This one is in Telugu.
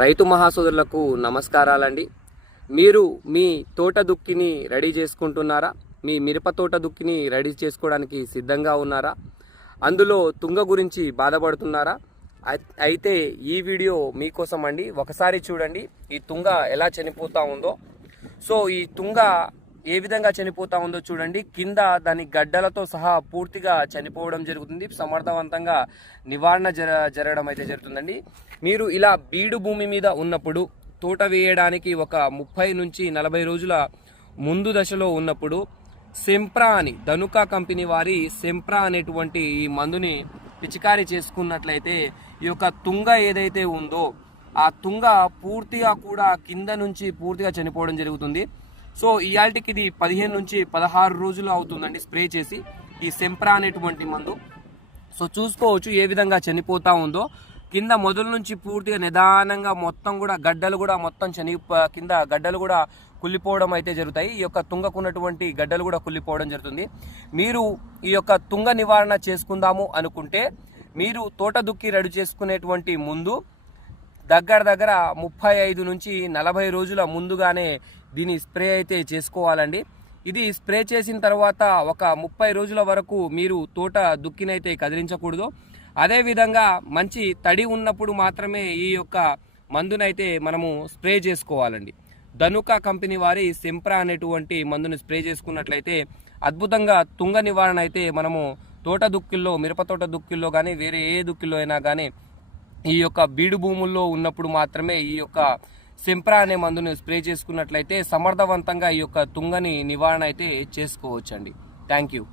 రైతు మహాసోదరులకు నమస్కారాలండి. మీరు మీ తోట దుక్కిని రెడీ చేసుకుంటున్నారా? మీ మిరప తోట దుక్కిని రెడీ చేసుకోవడానికి సిద్ధంగా ఉన్నారా? అందులో తుంగ గురించి బాధపడుతున్నారా? అయితే ఈ వీడియో మీకోసం అండి. ఒకసారి చూడండి ఈ తుంగ ఎలా చనిపోతూ ఉందో. సో ఈ తుంగ ఏ విధంగా చనిపోతా ఉందో చూడండి. కింద దాని గడ్డలతో సహా పూర్తిగా చనిపోవడం జరుగుతుంది. సమర్థవంతంగా నివారణ జరగడం అయితే జరుగుతుందండి. మీరు ఇలా బీడు భూమి మీద ఉన్నప్పుడు, తోట వేయడానికి ఒక 30 నుంచి 40 రోజుల ముందు దశలో ఉన్నప్పుడు సెంప్రా అని ధనుకా కంపెనీ వారి సెంప్రా అనేటువంటి ఈ మందుని పిచికారీ చేసుకున్నట్లయితే ఈ యొక్క తుంగ ఏదైతే ఉందో ఆ తుంగ పూర్తిగా కూడా కింద నుంచి పూర్తిగా చనిపోవడం జరుగుతుంది. సో ఇయాల్టికి ఇది 15 నుంచి 16 రోజులు అవుతుందండి స్ప్రే చేసి ఈ సెంప్రా అనేటువంటి మందు. సో చూసుకోవచ్చు ఏ విధంగా చనిపోతా ఉందో. కింద మొదలు నుంచి పూర్తిగా నిదానంగా మొత్తం కూడా గడ్డలు కూడా మొత్తం కింద గడ్డలు కూడా కుళ్ళిపోవడం అయితే జరుగుతాయి. ఈ యొక్క తుంగకున్నటువంటి గడ్డలు కూడా కుళ్ళిపోవడం జరుగుతుంది. మీరు ఈ యొక్క తుంగ నివారణ చేసుకుందాము అనుకుంటే మీరు తోట దుక్కి రెడీ చేసుకునేటువంటి ముందు దగ్గర 35 నుంచి 40 రోజుల ముందుగానే దీని స్ప్రే అయితే చేసుకోవాలండి. ఇది స్ప్రే చేసిన తర్వాత ఒక 30 రోజుల వరకు మీరు తోట దుక్కినైతే కదిలించకూడదు. అదేవిధంగా మంచి తడి ఉన్నప్పుడు మాత్రమే ఈ యొక్క మందునైతే మనము స్ప్రే చేసుకోవాలండి. ధనుకా కంపెనీ వారి సెంప్రా అనేటువంటి మందుని స్ప్రే చేసుకున్నట్లయితే అద్భుతంగా తుంగ నివారణ అయితే మనము తోట దుక్కిల్లో, మిరప తోట దుక్కిల్లో కానీ వేరే ఏ దుక్కిల్లో అయినా కానీ ఈ యొక్క బీడు భూముల్లో ఉన్నప్పుడు మాత్రమే ఈ యొక్క సెంప్రా అనే మందుని స్ప్రే చేసుకున్నట్లయితే సమర్థవంతంగా ఈ యొక్క తుంగని నివారణ అయితే చేసుకోవచ్చండి. Thank you.